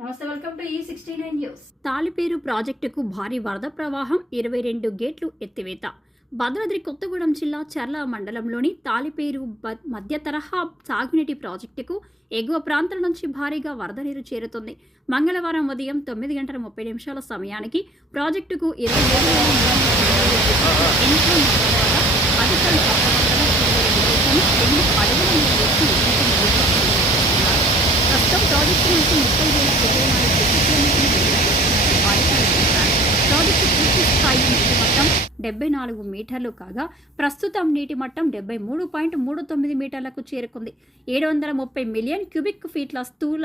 నమస్తే, welcome to E69 news. Taliperu ప్రాజెక్టుకు భారీ వరద ప్రవాహం, 22 గేట్లు ఎత్తివేత. భద్రాద్రి కొత్తగూడెం జిల్లా చర్ల మండలంలోని తాలిపేరు మధ్య తరహా సాగునీటి ప్రాజెక్టుకు ఎగువ ప్రాంతాల నుంచి భారీగా వరద నీరు చేరుతుంది. మంగళవారం ఉదయం 9:30 సమయానికి ప్రాజెక్టుకు 27,300 అధికారులు ప్రస్తుతం ప్రాజెక్టు నుంచి 30,024 ప్రాజెక్టు పూర్తి స్థాయి నీటి మట్టం 74 మీటర్లు కాగా ప్రస్తుతం నీటి మట్టం 73.39 మీటర్లకు చేరుకుంది. 730 మిలియన్ క్యూబిక్ ఫీట్ల స్థూల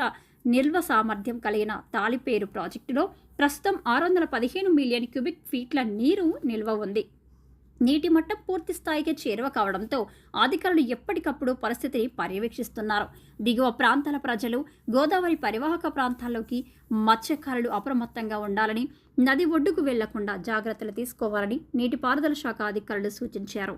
నిల్వ సామర్థ్యం కలిగిన తాలిపేరు ప్రాజెక్టులో ప్రస్తుతం 615 మిలియన్ క్యూబిక్ ఫీట్ల నీరు నిల్వ ఉంది. నీటి మట్టం పూర్తి స్థాయికి చేరువ కావడంతో అధికారులు ఎప్పటికప్పుడు పరిస్థితిని పర్యవేక్షిస్తున్నారు. దిగువ ప్రాంతాల ప్రజలు, గోదావరి పరివాహక ప్రాంతాల్లోకి మత్స్యకారులు అప్రమత్తంగా ఉండాలని, నది ఒడ్డుకు వెళ్లకుండా జాగ్రత్తలు తీసుకోవాలని నీటిపారుదల శాఖ అధికారులు సూచించారు.